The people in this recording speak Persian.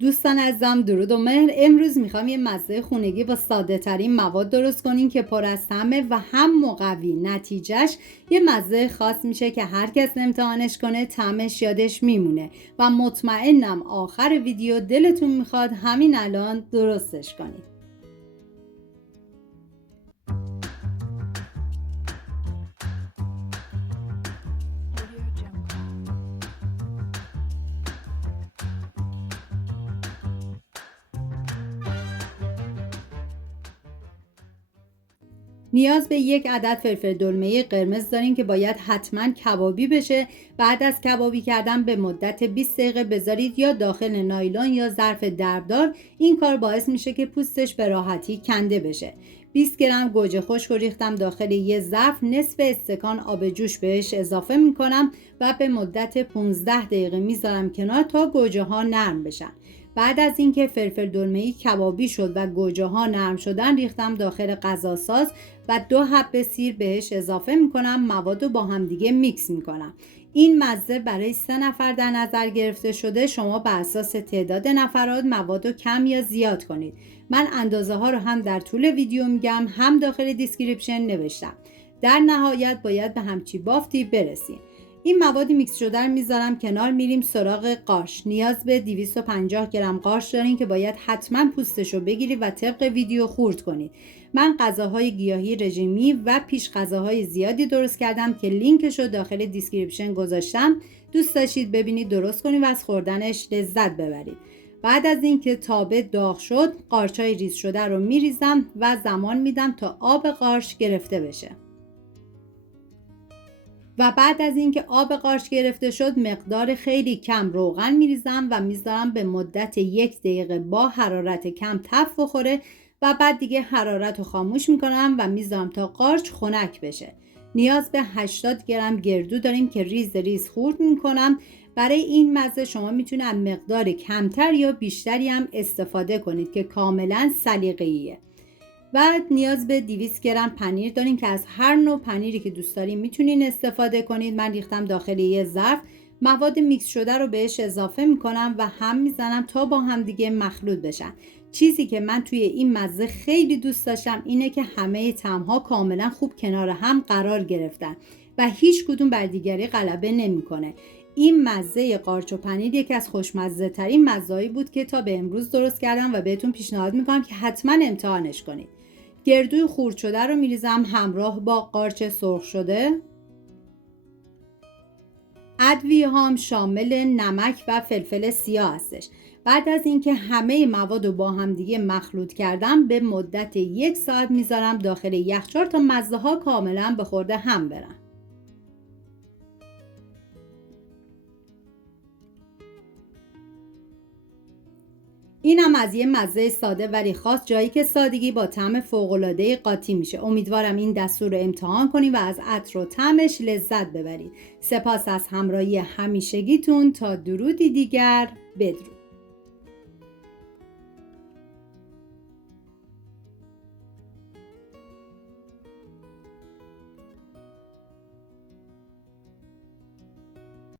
دوستان عزیزم درود و مهر. امروز میخوام یه مزه خونگی با ساده ترین مواد درست کنیم که پر از طعمه و هم مقوی. نتیجهش یه مزه خاص میشه که هر کس امتحانش کنه طعمش یادش میمونه و مطمئنم آخر ویدیو دلتون میخواد همین الان درستش کنید. نیاز به یک عدد فلفل دلمه قرمز داریم که باید حتما کبابی بشه. بعد از کبابی کردن به مدت 20 دقیقه بذارید یا داخل نایلون یا ظرف دردار. این کار باعث میشه که پوستش به راحتی کنده بشه. 20 گرم گوجه خشک رو ریختم داخل یه ظرف، نصف استکان آب جوش بهش اضافه میکنم و به مدت 15 دقیقه میذارم کنار تا گوجه ها نرم بشن. بعد از اینکه فلفل دلمه‌ای کبابی شد و گوجه ها نرم شدن، ریختم داخل غذاساز و 2 حبه سیر بهش اضافه میکنم. مواد رو با هم دیگه میکس میکنم. این مزه برای 3 نفر در نظر گرفته شده. شما بر اساس تعداد نفرات مواد رو کم یا زیاد کنید. من اندازه ها رو هم در طول ویدیو میگم، هم داخل دیسکریپشن نوشتم. در نهایت باید به همچی بافتی برسیم. این مواد میکس شده رو میذارم کنار. میریم سراغ قارچ. نیاز به 250 گرم قارچ دارین که باید حتما پوستش رو بگیرید و طبق ویدیو خورد کنید. من غذاهای گیاهی رژیمی و پیش غذاهای زیادی درست کردم که لینکش رو داخل دیسکریپشن گذاشتم. دوست داشتید ببینید درست کنید و از خوردنش لذت ببرید. بعد از اینکه تابه داغ شد، قارچای ریز شده رو میریزم و زمان میدم تا آب قارچ گرفته بشه. و بعد از اینکه آب قارچ گرفته شد، مقدار خیلی کم روغن میریزم و میذارم به مدت 1 دقیقه با حرارت کم تف بخوره و بعد دیگه حرارت رو خاموش میکنم و میذارم تا قارچ خنک بشه. نیاز به 80 گرم گردو داریم که ریز ریز خورد میکنم. برای این مزه شما میتونید مقدار کمتر یا بیشتری هم استفاده کنید که کاملا سلیقه‌ایه. و نیاز به 200 گرم پنیر دارین که از هر نوع پنیری که دوست دارین میتونین استفاده کنید. من ریختم داخل یه ظرف. مواد میکس شده رو بهش اضافه میکنم و هم میزنم تا با هم دیگه مخلوط بشن. چیزی که من توی این مزه خیلی دوست داشتم اینه که همه طعم‌ها کاملا خوب کنار هم قرار گرفتن و هیچ کدوم بر دیگری غلبه نمیکنه. این مزه قارچ و پنیر یکی از خوشمزه ترین مزه‌ای بود که تا به امروز درست کردم و بهتون پیشنهاد میکنم که حتما امتحانش کنید. گردوی خورد شده رو میریزم همراه با قارچ سرخ شده. ادویه هام شامل نمک و فلفل سیاه هستش. بعد از اینکه همه مواد رو با هم دیگه مخلوط کردم، به مدت 1 ساعت میذارم داخل یخچال تا مزه ها کاملا به خورده هم برن. اینم از یه مزه ساده ولی خاص، جایی که سادگی با طعم فوق‌العاده قاطی میشه. امیدوارم این دستور رو امتحان کنید و از عطر و طعمش لذت ببرید. سپاس از همراهی همیشگیتون. تا درودی دیگر، بدرود.